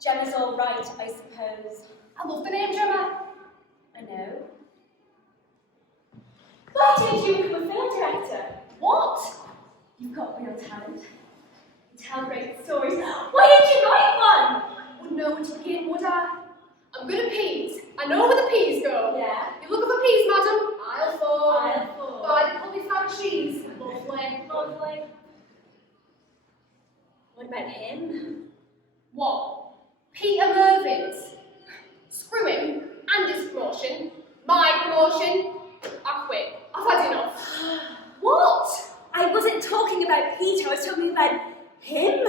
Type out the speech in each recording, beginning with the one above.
Gemma's all right, I suppose. I love the name Gemma. I know. Why did you become a film director? What? You've got real talent. You tell great stories. Why didn't you write one? Wouldn't know where to begin, would I? I'm good at peas. I know where the peas go. Yeah. You look for peas, madam. Aisle 4. Aisle 4. Buy the cauliflower cheese. Lovely. Lovely. What about him? What? Peter Mervyn's. Screw him and his promotion. My promotion. I quit. I've had enough. What? I wasn't talking about Peter, I was talking about him.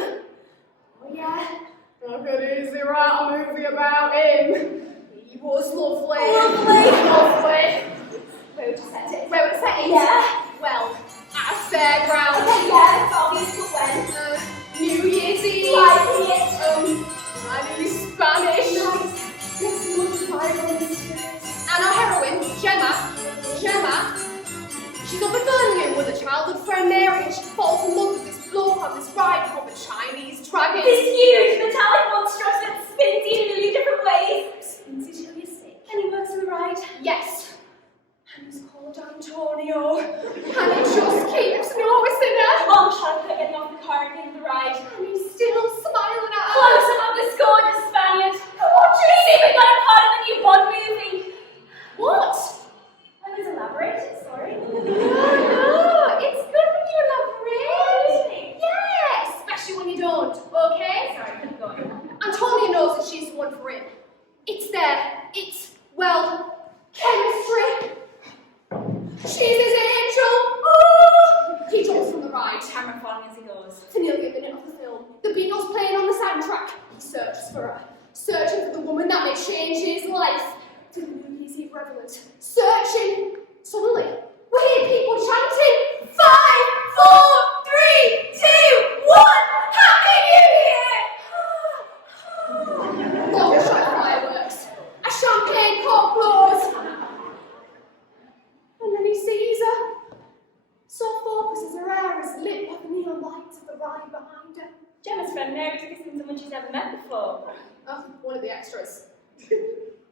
Oh yeah? I could easily write a movie about him. He was lovely. Lovely. Lovely. Where would you set it? Where would I set it? Yeah. Well, at a fairground. Okay, yeah, it's obvious, but when? New Year's Eve. Liking it. I knew Spanish. Nice. Let's multiply those. And our heroine, Gemma, she's up in Birmingham with a childhood friend Mary, and she falls in love with this bloke on this ride called the Chinese Dragon. This huge metallic monstrosity that spins you in a million different ways. Spins you till you're sick. And he works on the ride. Yes. And he's called Antonio. And he just keeps noticing her. Mom shall put getting off the car at the end of the ride. And he's still smiling at her. Close up of this gorgeous Spaniard. He's even got a part of the new Bond movie. What? I was elaborating, sorry. No, it's good when you elaborate. Really? Yeah, especially when you don't, okay? Sorry, keep going. Antonio knows that she's the one for him. It's there. It's, well, chemistry. She's his angel. Oh! He jumps from the ride. Camera falling as he goes. For nearly a minute of the film, the Beatles playing on the soundtrack. He searches for her. Searching for the woman that may change his life. To the movies he reveled. Searching. Suddenly, we hear people chanting. 5, 4, 3, 2, 1. Happy New Year! Long shot fireworks. A champagne cork blows. And then he sees her. So focuses her hair is lit by the neon lights of the ride behind her. Gemma's friend Mary's kissing someone she's never met before. Oh, one of the extras.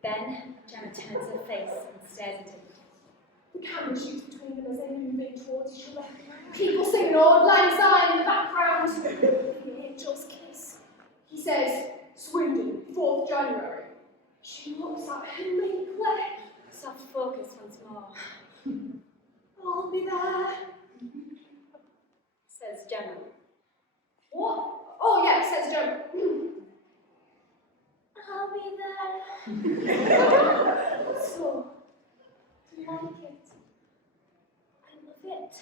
Then Gemma turns her face and stares at him. The camera shoots between them as they move in towards each other. People singing Auld Lang Syne in the background. The angels kiss. He says, Swindon, 4th January. She looks at him meekly. Soft focus once more. I'll be there. Says Gemma. What? Oh yeah, says Gemma. I'll be there. So, Do you like it? I love it.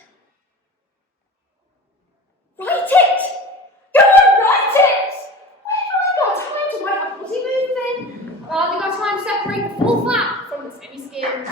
write it! Go and write it! Where have I got time to write a bloody movie? I've hardly got time to separate the full fat from the semi-skimmed.